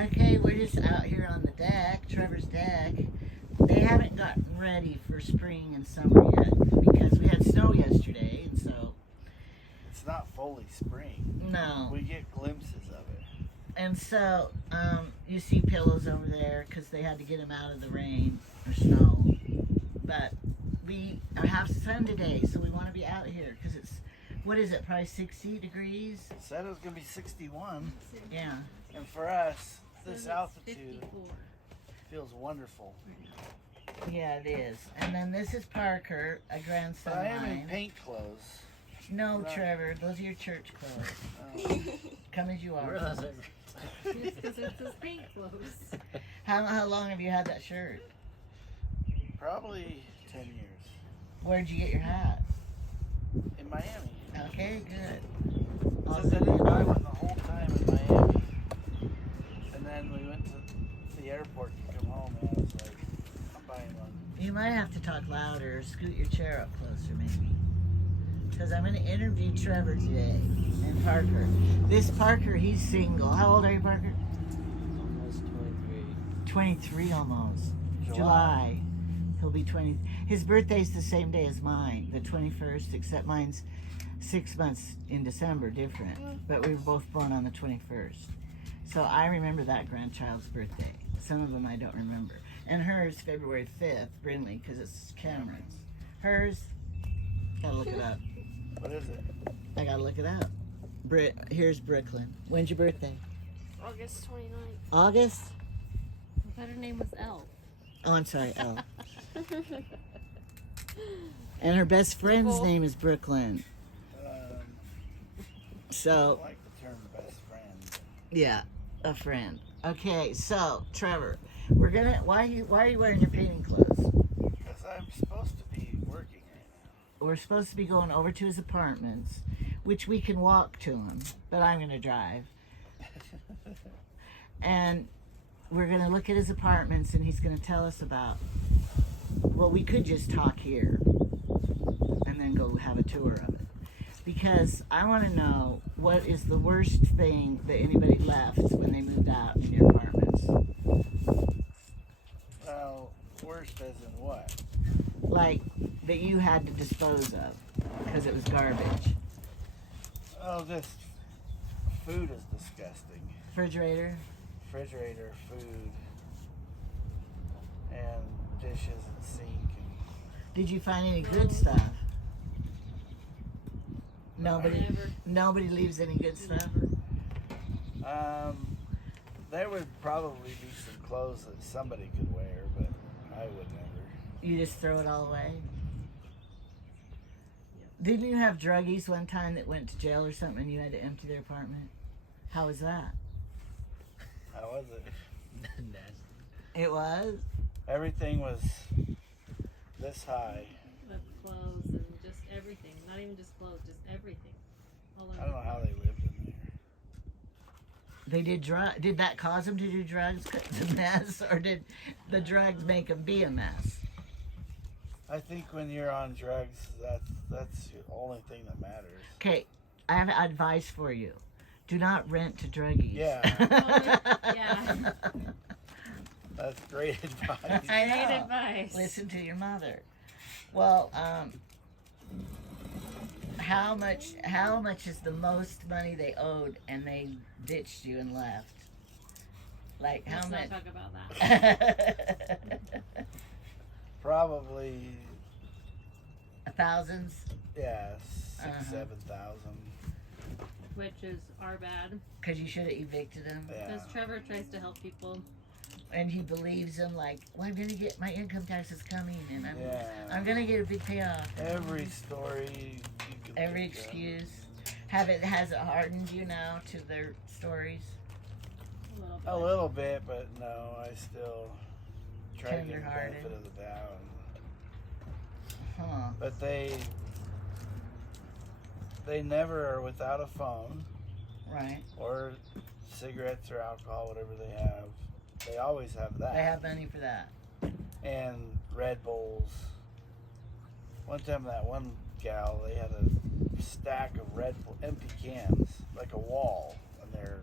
Okay, we're just out here on the deck, Trevor's deck. They haven't gotten ready for spring and summer yet because we had snow yesterday, and so It's not fully spring. no. We get glimpses of it. And so you see pillows over there because they had to get them out of the rain or snow. But we have sun today, so we want to be out here because it's, what is it, probably 60 degrees? It said it was going to be 61. Yeah. And for us, this altitude 54. feels wonderful. Yeah, it is. And then this is Parker, a grandson But I of am in mine. paint clothes. No, Right. Trevor, those are your church clothes. Come as you are. It's because it's his paint clothes. How long have you had that shirt? Probably 10 years. Where'd you get your hat? In Miami. Okay, good. Since I didn't buy one the whole time in Miami. And then we went to the airport to come home, and I was like, I'm buying one. You might have to talk louder or scoot your chair up closer, maybe. Because I'm going to interview Trevor today and Parker. This Parker, he's single. How old are you, Parker? Almost 23. 23 almost. July. He'll be 20. His birthday's the same day as mine, the 21st, except mine's 6 months in December, different. But we were both born on the 21st. So I remember that grandchild's birthday. Some of them I don't remember. And hers, February 5th, Brindley, because it's Cameron's. Hers, gotta look it up. What is it? I gotta look it up. Here's Brooklyn. When's your birthday? August 29th. August? I thought her name was Elle. Oh, I'm sorry, Elle. And her best friend's Cool. name is Brooklyn. I So, like the term best friend. yeah, a friend. Okay, so Trevor, we're gonna. Why are you wearing your painting clothes? Because I'm supposed to be working right now. We're supposed to be going over to his apartments, which we can walk to him, but I'm gonna drive. And we're gonna look at his apartments, and he's gonna tell us about. Well, we could just talk here, and then go have a tour of it, because I want to know what is the worst thing that anybody left when they moved out in your apartments. Well, worst as in what? Like that you had to dispose of because it was garbage. Oh, just food is disgusting. Refrigerator. Refrigerator, food, and dishes and sink. Did you find any good stuff? Nobody. Never. Nobody leaves any good stuff. There would probably be some clothes that somebody could wear, but I would never. You just throw it all away. Didn't you have druggies one time that went to jail or something, and you had to empty their apartment? How was that? How was it? Nasty. It was. Everything was this high. The clothes and just everything. Not even just clothes, just everything. All over. I don't know how they lived in there. They did drug. Did that cause them to do drugs, the mess, or did the drugs make them be a mess? I think when you're on drugs, that's the only thing that matters. Okay, I have advice for you. Do not rent to druggies. Yeah. Yeah. That's great advice. I Great know. advice. Listen to your mother. Well, how much is the most money they owed and they ditched you and left? Like how Let's much? not talk about that. Probably, Thousands? yeah, 6,000, Uh-huh. 7,000. Which is our bad. Because you should have evicted them. Yeah. Because Trevor tries to help people. And he believes them like, well, I'm gonna get my income taxes coming, and Yeah. I'm gonna get a big payoff. Every story you can Every think of. excuse. Has it hardened you now to their stories? A little bit. A little bit, but no, I still try to give the Tender-hearted. benefit of the doubt. Huh. But they never are without a phone Right. or cigarettes or alcohol, whatever they have. They always have that. They have money for that. And Red Bulls. One time, that one gal, they had a stack of Red Bull empty cans, like a wall, in their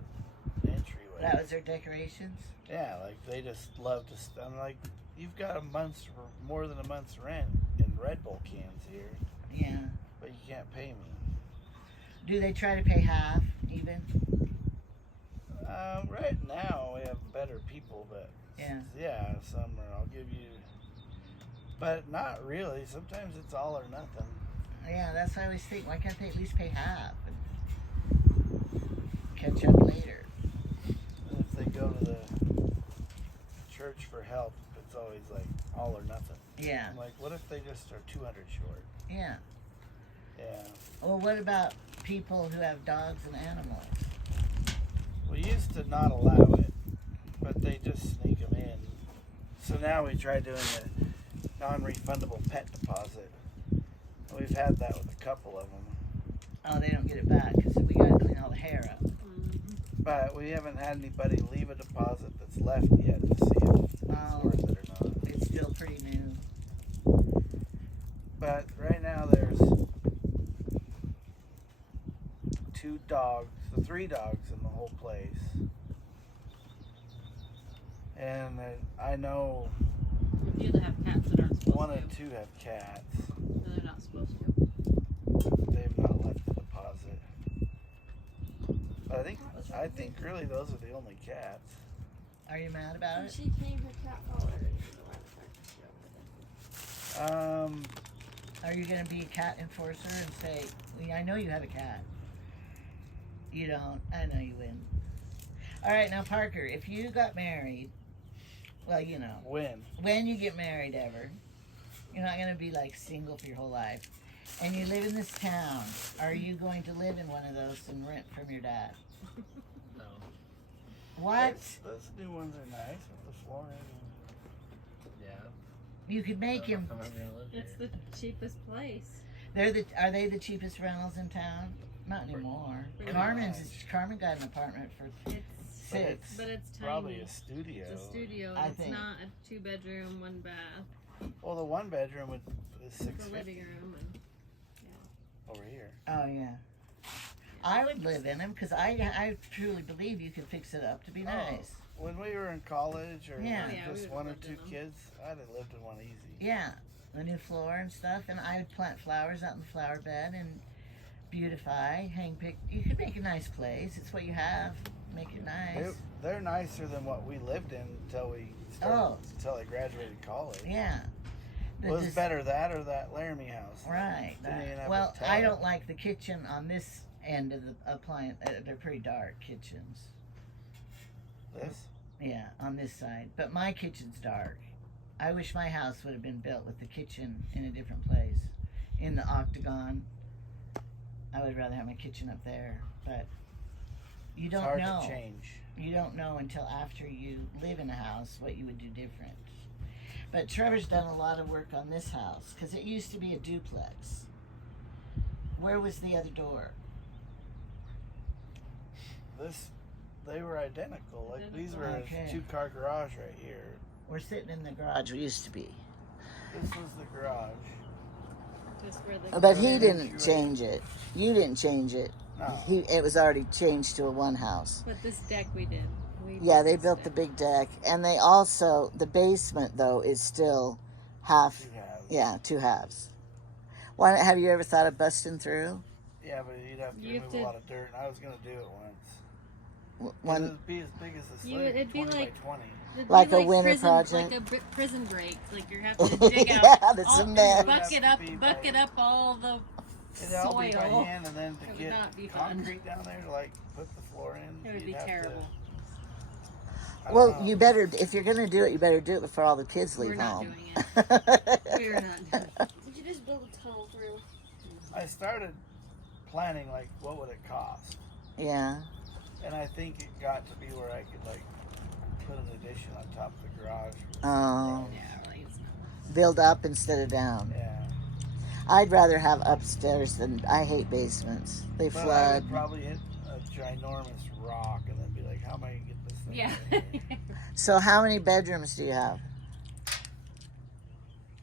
entryway. That was their decorations? Yeah, like they just love to. I'm like, you've got a month's or more than a month's rent in Red Bull cans here, Yeah. but you can't pay me. Do they try to pay half even? Right now we have better people, but Yeah. some are. I'll give you, but not really. Sometimes it's all or nothing. Yeah, that's why I always think, why can't they at least pay half and catch up later? And if they go to the church for help, it's always like all or nothing. Yeah. I'm like, what if they just are 200 short? Yeah. Yeah. Well, what about people who have dogs and animals? We used to not allow it, but they just sneak them in. So now we tried doing a non-refundable pet deposit. We've had that with a couple of them, Oh, they don't get it back because we got to clean all the hair up. but we haven't had anybody leave a deposit that's left yet to see if it's worth it or not. It's still pretty new. But right now there's 2 dogs, 3 dogs in the whole place. And I know If you have cats that aren't supposed 1 to. and 2 have cats. No, they're not supposed to. They've not left the deposit. But I think really those are the only cats. Are you mad about When it? she came, her cat followed her into the line of practice. Are you going to be a cat enforcer and say, well, I know you have a cat? You don't. I know you wouldn't. All right, now, Parker, if you got married, well, you know, when you get married ever, you're not going to be like single for your whole life, and you live in this town, are you going to live in one of those and rent from your dad? No. What? Those new ones are nice with the flooring. Yeah. You could make him. I'm not gonna live It's here. the cheapest place. Are they the cheapest rentals in town? Not anymore. Pretty Carmen got an apartment for It's 6. but it's tiny. Probably a studio. It's a studio. I It's think. not a 2-bedroom, 1 bath. Well, the 1 bedroom is The 650 living room and over here. Oh yeah. I would live in them because I truly believe you could fix it up to be nice. When we were in college or Yeah. Oh, yeah, we just would've 1 or lived 2 in them. kids, I'd have lived in one easy. Yeah, the new floor and stuff, and I would plant flowers out in the flower bed and beautify, you could make a nice place. It's what you have. Make it nice. They're nicer than what we lived in until I graduated college. Yeah. It was better that or that Laramie house. Right. Didn't even have Well, a tub. I don't like the kitchen on this end of the appliance. They're pretty dark kitchens. This? Yeah, on this side. But my kitchen's dark. I wish my house would have been built with the kitchen in a different place. In the octagon. I would rather have my kitchen up there. But you don't It's hard know. to change. You don't know until after you live in a house what you would do different. But Trevor's done a lot of work on this house because it used to be a duplex. Where was the other door? They were identical. Like these were Okay. a 2-car garage right here. We're sitting in the garage. We used to be. This was the garage. just where the But he didn't change it. You didn't change it. No. It was already changed to a 1 house. But this deck we did. Yeah, they built the big deck, and they also the basement though is still half. 2 halves. Yeah, 2 halves. Why have you ever thought of busting through? Yeah, but you'd have to You remove have a to- lot of dirt, and I was gonna do it once. One It'd be as big as this You- living room, it'd be 20 like- by 20. It'd Like be a winter prison, project? like a prison break. Like you're having to dig out, Yeah, that's all, a mess. bucket up all the It'd all be by soil. hand, and then It to would get not be fun. concrete down there to like put the floor in. It would be you'd have to- terrible. I don't Well, know. you better if you're gonna do it, you better do it before all the kids leave We're not home. doing it. We're not doing it. Did you just build a tunnel through? I started planning like what would it cost, Yeah. and I think it got to be where I could like put an addition on top of the garage. Oh. Yeah, really, it's not. Build up instead of down. Yeah, I'd rather have upstairs than I hate basements. They but I flood. would probably hit a ginormous rock and then be like, "How am I gonna get this thing?" Yeah. in here?" So how many bedrooms do you have?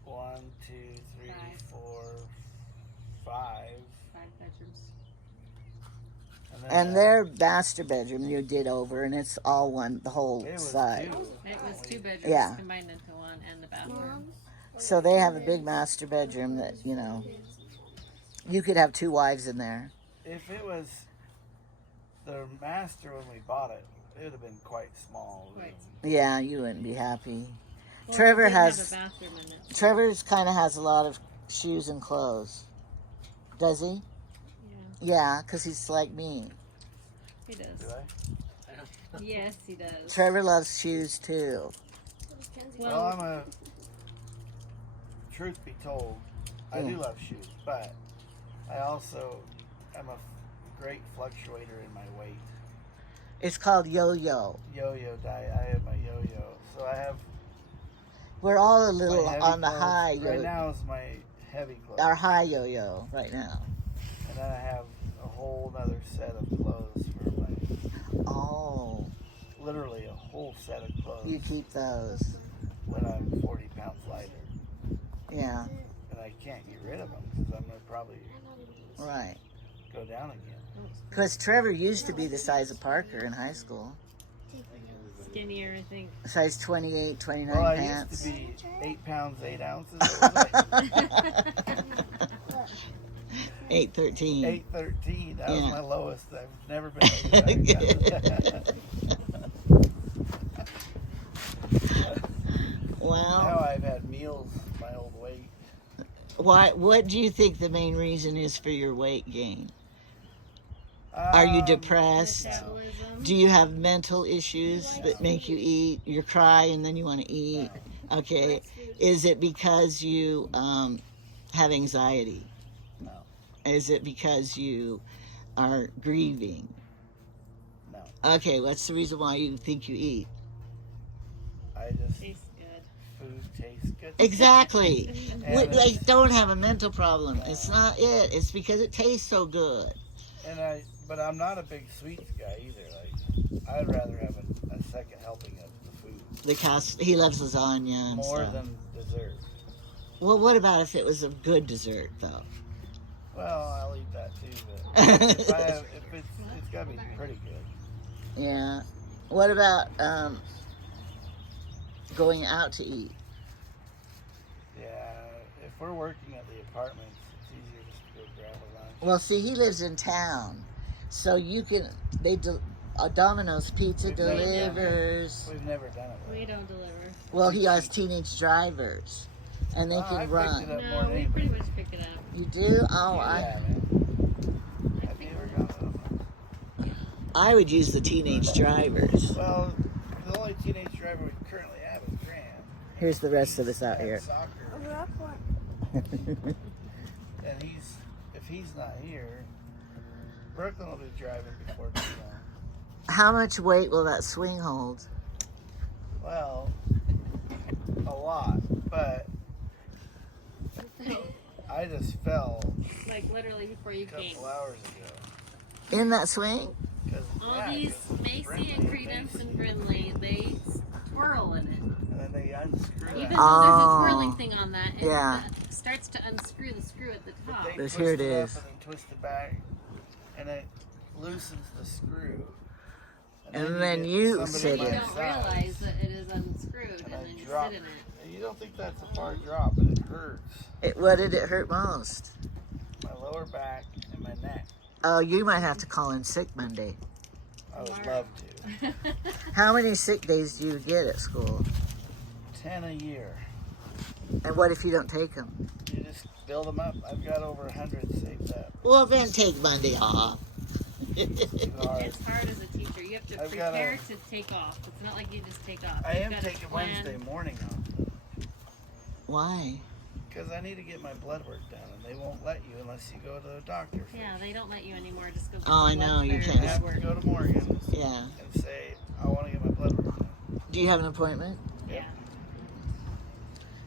1, 2, 3, 5. 4, 5, 5 bedrooms. and And their master bedroom you did over, and it's all one, the whole it was side. two. It was 2 bedrooms Yeah. combined into one and the bathroom. So they have a big master bedroom that, you know, you could have 2 wives in there. If it was the master when we bought it, it would have been quite small. Quite Yeah, you wouldn't be happy. Well, Trevor it didn't has- have a bathroom in it. Trevor's kind of has a lot of shoes and clothes. Does he? Yeah, Yeah, because he's like me. he does. Do I? Yes, he does. Trevor loves shoes too. Well, I'm a. Truth be told, I do love shoes, but I also am a great fluctuator in my weight. It's called yo-yo. Yo-yo diet. I have my yo-yo, so I have We're all a my little heavy on the clothes. high Right yo. now is my heavy clothes, Our high yo-yo right now. and then I have a whole other set of clothes for my. Oh, Literally a whole set of clothes you keep those. when I'm 40 pounds lighter, Yeah, and I can't get rid of them because I'm gonna probably right. go down again. Because Trevor used to be the size of Parker in high school. Skinnier, I think. Size 28, 29 Well, I pants. used to be 8 pounds 8 ounces. What was I? 8'13". 813. That was Yeah. my lowest. I've never been over that. Well, Now I've had meals my old weight. what do you think the main reason is for your weight gain? Are you depressed? Metabolism. Do you have mental issues that make you eat? You cry and then you want to eat? Okay. Is it because you have anxiety? No. Is it because you are grieving? No. Okay, what's the reason why you think you eat? I just Tastes good. food tastes good. Exactly. And They don't have a mental problem. It's not it. It's because it tastes so good. But I'm not a big sweets guy either. Like I'd rather have a second helping of the food He loves lasagna and more stuff. than dessert. Well, what about if it was a good dessert, though? Well, I'll eat that too. But if it's gotta be pretty good. Yeah. What about going out to eat? Yeah, if we're working at the apartments, it's easier just to go grab a lunch. Well, see, he lives in town, so you can. Domino's Pizza We've never done it. delivers. We've never done it. We don't deliver. Well, he has teenage drivers, and they I can picked run. it up more No, than we anybody. pretty much pick it up. You do? Oh, Yeah, man. Have you ever gone to Domino's? I would use the teenage drivers. Well, the only teenage driver we currently have is Graham. Here's the rest of us out Had here. Soccer. And if he's not here, Brooklyn will be driving before too long. How much weight will that swing hold? Well, a lot, but I just fell Like literally before a you came. couple hours ago. In that swing? All these Macy and Credence and Brindley, they twirl in it. And then they unscrew Even it. though Oh. there's a twirling thing on that, it Yeah. starts to unscrew the screw at the But top. they Yes, twist here it it is. up and then twist it back, and it loosens the screw. And then get you somebody sit You my in. don't size, realize that it is unscrewed, and I then you drop sit in it. And you don't think that's a far drop, but it hurts. What did it hurt most? My lower back and my neck. Oh, you might have to call in sick Monday. I would Tomorrow. love to. How many sick days do you get at school? 10 a year. And what if you don't take them? You just build them up. I've got over 100 saved up. Well, then take Monday off. Too hard. It's hard as a teacher. You have to I've got prepare to take off. It's not like you just take off. I You've am got to taking plan. Wednesday morning off Why? because I need to get my blood work done, and they won't let you unless you go to the doctor first. Yeah, they don't let you anymore. Just go. Oh, I know, you I can't have to go to Morgan Yeah. and say I want to get my blood work done. Do you have an appointment? Yeah.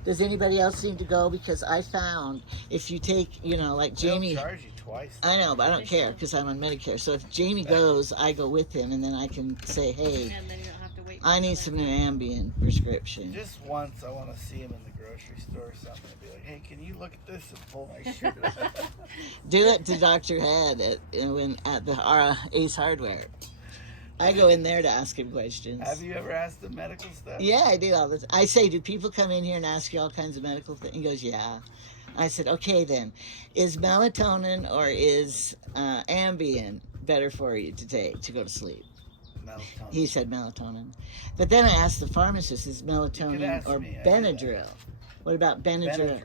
Does anybody else need to go? Because I found if you take, like Jamie. They'll charge you twice. I know, but I don't care because I'm on Medicare. So if Jamie goes, I go with him, and then I can say, hey, And then you don't have to wait like. I need some Ambien prescription. Just once, I want to see him in the grocery store or something and be like, hey, can you look at this and pull my shirt up? Do it to Dr. Head at the Ace Hardware. I go in there to ask him questions. Have you ever asked him medical stuff? Yeah, I do all the time. I say, do people come in here and ask you all kinds of medical things? He goes, yeah. I said, okay then, is melatonin or is Ambien better for you to take to go to sleep? Melatonin. He said melatonin. But then I asked the pharmacist, is melatonin ask or me, I do Benadryl? What about Benadryl?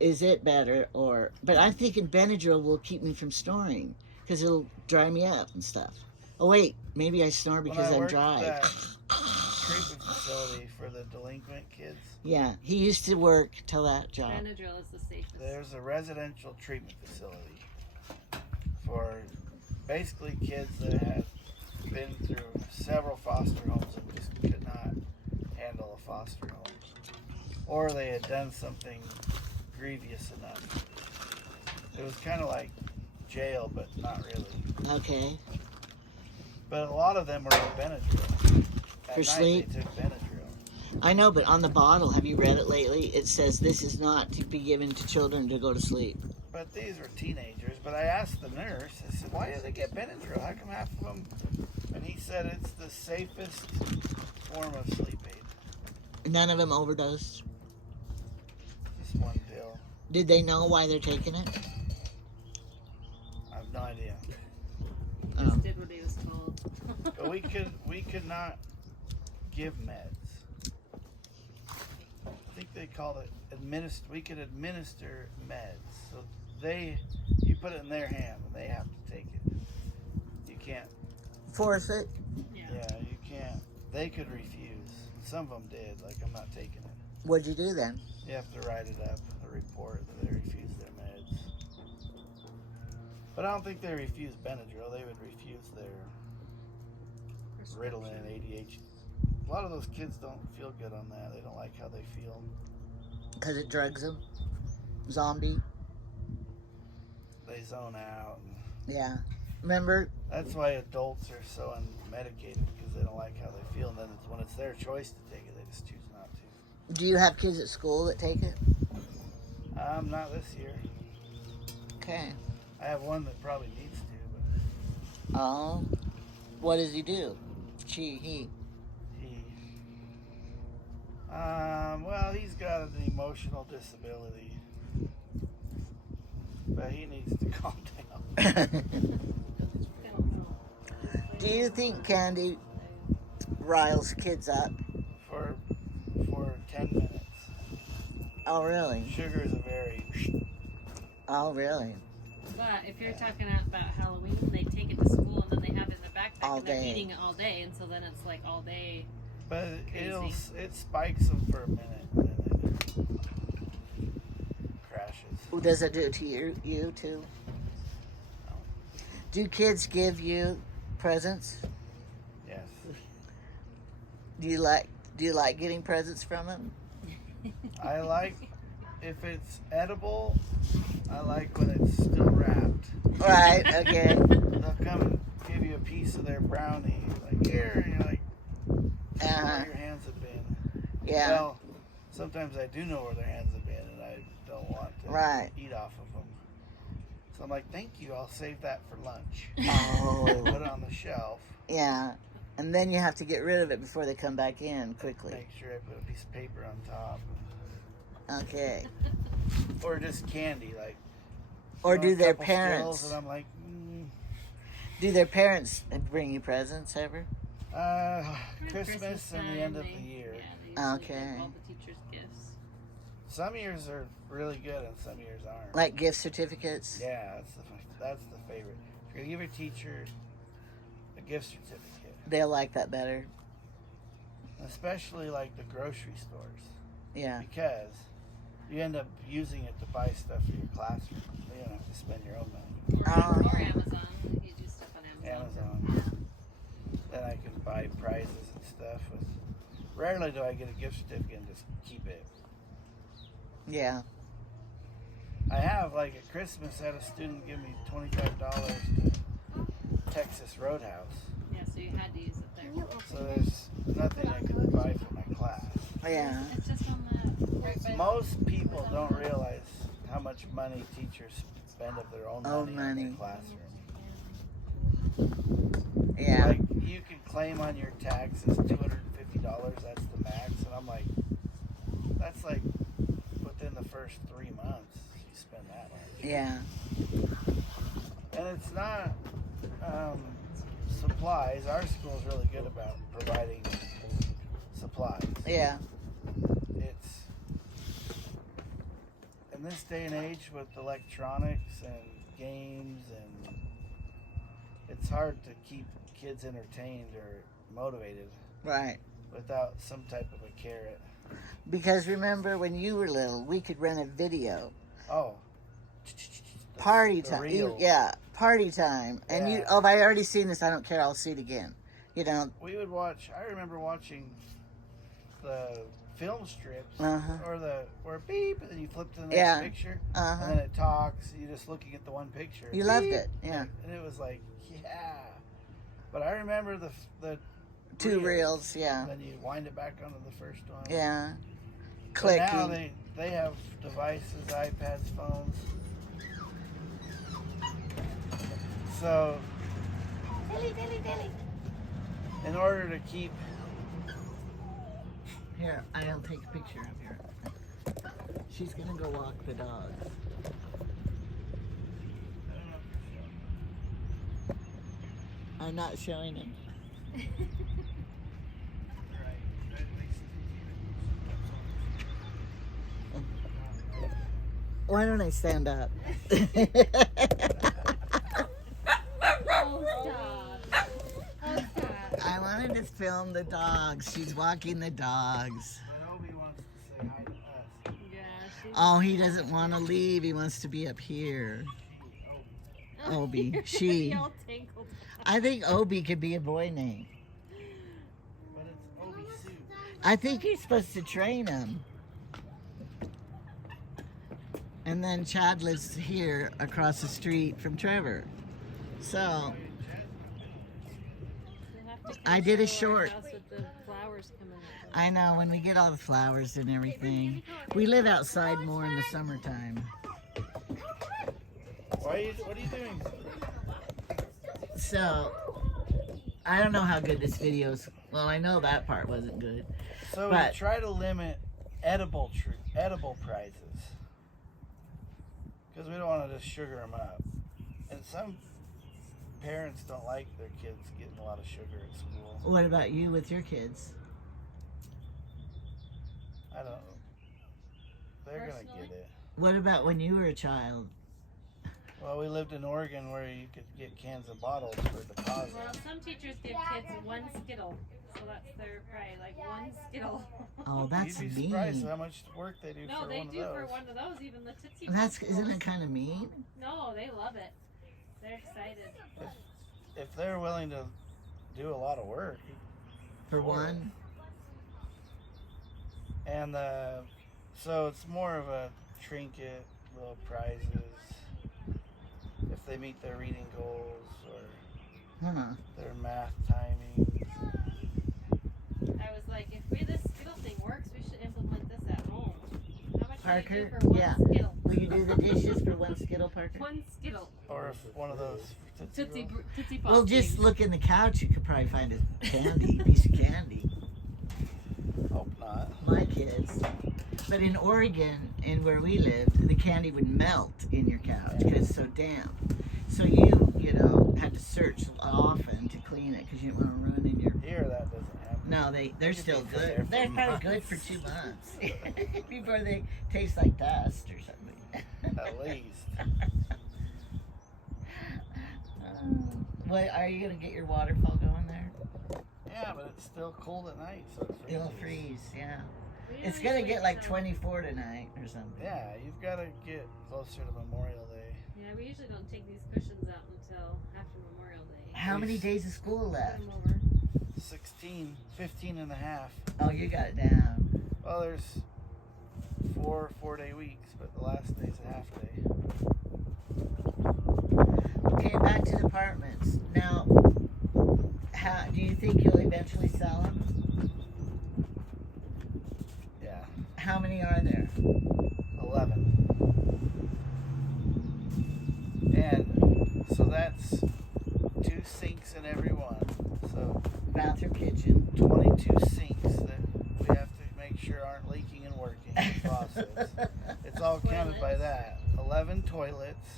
Is it better or... But I'm thinking Benadryl will keep me from snoring because it'll dry me up and stuff. Oh wait, maybe I snore because I'm dry. At that treatment facility for the delinquent kids. Yeah, he used to work till that job. Benadryl is the safest. There's a residential treatment facility for basically kids that have been through several foster homes and just could not handle a foster home. Or they had done something grievous enough. It was kind of like jail, but not really. Okay. But a lot of them were on Benadryl. At For night sleep? they took Benadryl. I know, but on the bottle, have you read it lately? It says this is not to be given to children to go to sleep. But these were teenagers. But I asked the nurse, I said, why do they get Benadryl? How come half of them? And he said it's the safest form of sleep aid. None of them overdosed. Just one pill. Did they know why they're taking it? I have no idea. Oh. Just did what he was told. But we could not give meds. I think they called it we could administer meds. So you put it in their hand and they have to take it. You can't. Force it? Yeah. Yeah, you can't. They could refuse. Some of them did. Like, I'm not taking it. What'd you do then? You have to write it up, a report that they refused their meds. But I don't think they refused Benadryl. They would refuse their Ritalin, ADHD. A lot of those kids don't feel good on that. They don't like how they feel. Because it drugs them? Zombie? They zone out. And Yeah. Remember? that's why adults are so unmedicated, because they don't like how they feel. And then when it's their choice to take it, they just choose not to. Do you have kids at school that take it? Not this year. Okay. I have one that probably needs to, Oh. What does he do? He. well, he's got an emotional disability, but he needs to calm down. Do you think candy riles kids up? For 10 minutes. Oh, really? Sugar is a very... Oh, really? But if you're talking about Halloween, they take it to school and then they have it in their backpack All and they're day. eating it all day, and so then it's like all day. But Crazy. it spikes them for a minute, and then it crashes. Does it do it to you too? Do kids give you presents? Yes. Do you like getting presents from them? I like, if it's edible, I like when it's still wrapped. Right. Okay. They'll come and give you a piece of their brownie, like, here, and you're like, where your hands have been. Yeah. Well, sometimes I do know where their hands have been, and I don't want to Right. eat off of them. So I'm like, thank you, I'll save that for lunch. Oh. Put it on the shelf. Yeah. And then you have to get rid of it before they come back in quickly. Make sure I put a piece of paper on top. Okay. Or just candy, like. Or you know, do a their couple Skittles, parents? And I'm like, Do their parents bring you presents ever? Christmas and the end of the year. Yeah, Okay. give all the teachers gifts. Some years are really good and some years aren't. Like gift certificates? Yeah, that's the favorite. If you're gonna give your teacher a gift certificate, They'll like that better. especially like the grocery stores, Yeah. because you end up using it to buy stuff for your classroom. You don't have to spend your own money. Or Amazon. You do stuff on Amazon. Amazon. Then I can buy prizes and stuff. Rarely do I get a gift certificate and just keep it. Yeah. I have, like at Christmas, I had a student give me $25 to Texas Roadhouse. Yeah, so you had to use it there. So there's there's nothing I can buy for my class. Yeah. It's just on the right by Most people don't realize how much money teachers spend of their own money in their classroom. Yeah. Like, you can claim on your taxes $250, that's the max, and I'm like, that's like within the first 3 months you spend that much. Yeah. And it's not supplies. Our school is really good about providing supplies. Yeah. It's in this day and age with electronics and games, and it's hard to keep kids entertained or motivated Right. without some type of a carrot. Because remember when you were little, we could rent a video. Oh, Party the time. reel. Yeah, party time. And you, Yeah. oh, I already seen this. I don't care. I'll see it again. You know. We would watch. I remember watching the film strips, Uh-huh. or where beep, and then you flip to the next Yeah. picture, Uh-huh. and then it talks. You're just looking at the one picture. You loved Beep. it. Yeah. And it was like, yeah. But I remember the Two reels. Yeah. And then you wind it back onto the first one. Yeah. But Clicking. now they have devices, iPads, phones. So, in order to keep, Here, I'll take a picture of her. She's gonna go walk the dog. I'm not showing him. Why don't I stand up? Oh, stop. Oh, stop. I wanted to film the dogs. She's walking the dogs. Obi wants to say hi to us. Yeah, she's Oh, he doesn't want to leave. He wants to be up here. Obi. She. all tangled. I think Obi could be a boy name. But it's Obi Sue. I think you're supposed to train him. And then Chad lives here across the street from Trevor. So, We'll have to I did a show our short. house with the flowers coming up. I know when we get all the flowers and everything. We live outside more in the summertime. What are you doing? So, I don't know how good this video is. Well, I know that part wasn't good. So But- we try to limit edible prizes, because we don't want to just sugar them up. And some parents don't like their kids getting a lot of sugar at school. What about you with your kids? I don't know. They're gonna Personally? get it. What about when you were a child? Well, we lived in Oregon where you could get cans and bottles for deposit. Well, some teachers give kids one Skittle, so that's their prize, like one Skittle. Oh, that's You'd be surprised mean. how much work they do No, for they one do of those. for one of those, even the Tootsie That's Pops. isn't it kind of mean? No, they love it. They're excited. If they're willing to do a lot of work. For Sure. one, And so it's more of a trinket, little prizes, if they meet their reading goals or huh? their math timing. I was like, if this Skittle thing works, we should implement this at home. How much Parker, do you do for one yeah. Skittle? Will you do the dishes for one Skittle, Parker? One Skittle. Or if one of those Tootsie Pops. Well, just look in the couch. You could probably find a candy, piece of candy. Hope not. My kids. But in Oregon, and where we lived, the candy would melt in your couch because it's so damp. So you know, had to search often to clean it because you didn't want to ruin in your. Here that doesn't happen. No, they're could still be there good. for They're probably months. good for 2 months before they taste like dust or something. At least. What are you gonna get your waterfall going there? Yeah, but it's still cold at night, so it freezes. It'll freeze, yeah. It's gonna get like 24 tonight or something. Yeah, you've got to get closer to Memorial Day. Yeah, we usually don't take these cushions out until after Memorial Day. How many days of school Put left? 'em over. 16, 15 and a half. Oh, you got it down. Well, there's 4-day weeks, but the last day's a half day. Okay, back to the apartments. Now, how do you think you'll eventually sell them? How many are there? 11. And so that's 2 sinks in every one. So Bathroom, kitchen. 22 sinks that we have to make sure aren't leaking and working. Faucets. It's all counted by that. 11 toilets.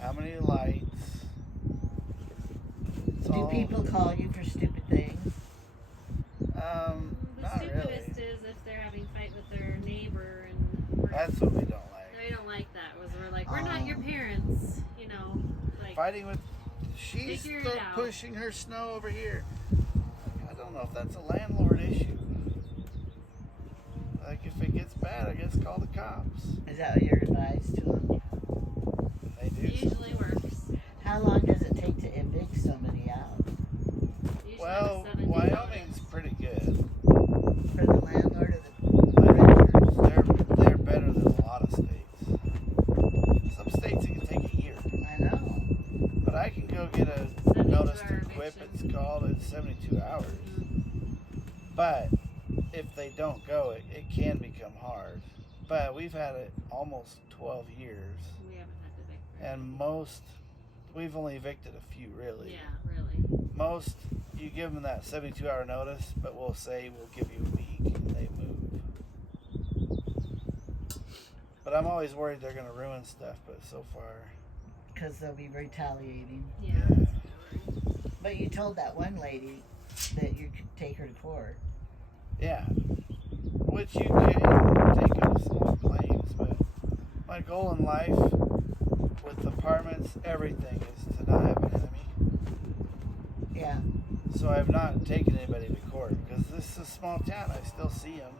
How many lights? It's Do all, people call you for stupid things? The not stupidest really. is if they're having fight with their neighbor and That's what we don't like. they don't like that. Was we're like, we're not your parents, you know. Like, Fighting with. She's Figure it out. pushing her snow over here. I don't know if that's a landlord issue. Like, if it gets bad, I guess call the cops. Is that your advice to them? They do. it usually works. How long does it take to evict somebody out? Usually Well, about 7 Wyoming's pretty good. For the landlord or the renters? They're better than a lot of states. Some states it can take a year. I know. But I can go get a 72 notice to hour quit. eviction. It's called in 72 hours. But if they don't go, it can become hard. But we've had it almost 12 years. We haven't had to evict. And we've only evicted a few, really. Yeah, really. Most, you give them that 72-hour notice, but we'll say we'll give you a week and they move. But I'm always worried they're going to ruin stuff, but so far. Because they'll be retaliating. Yeah. Yeah. But you told that one lady that you could take her to court. Yeah. Which you can take up small claims, but my goal in life with apartments, everything is to not have an enemy. Yeah. So I've not taken anybody to court because this is a small town. I still see them,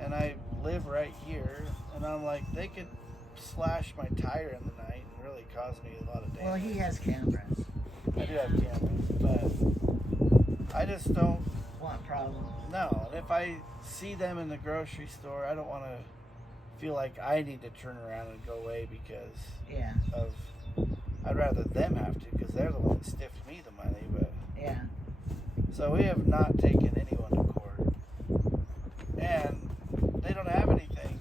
and I live right here. And I'm like, they could slash my tire in the night and really cause me a lot of damage. Well, he has cameras. I do have cameras, but I just don't. Want problems. No, and if I see them in the grocery store, I don't want to feel like I need to turn around and go away because Yeah. of. I'd rather them have to because they're the one that stiffed me the money. But Yeah. so we have not taken anyone to court, and they don't have anything.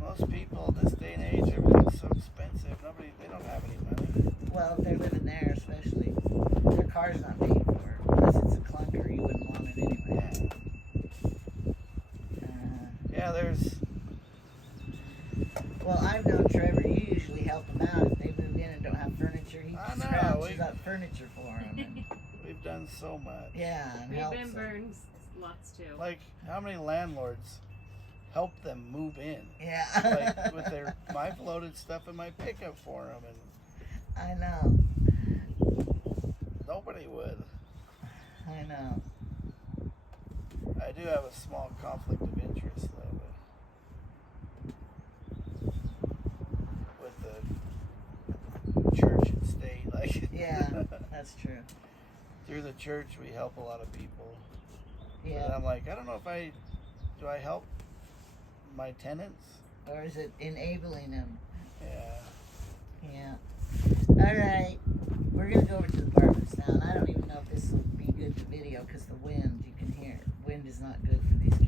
Most people in this day and age, everything's so expensive. They don't have any money. Well, if they're living there, especially, their car's not paid for. Unless it's a clunker, you wouldn't want it anyway. Yeah, there's. Well, I've known Trevor. You usually help them out if they move in and don't have furniture. He I know, scrounges up furniture for them. And, We've done so much. yeah, and We've helps been them. burned lots too. Like, how many landlords help them move in? Yeah. Like, with I've loaded stuff in my pickup for them, and I know. nobody would. I know. I do have a small conflict of interest, though, with the church and state. Like, Yeah, that's true. through the church, we help a lot of people. But Yeah. I'm like, I don't know if do I help my tenants? Or is it enabling them? Yeah. Yeah. All right. We're going to go over to the apartments now. And I don't even know if this will be good for video because the wind, you can hear. Wind is not good for these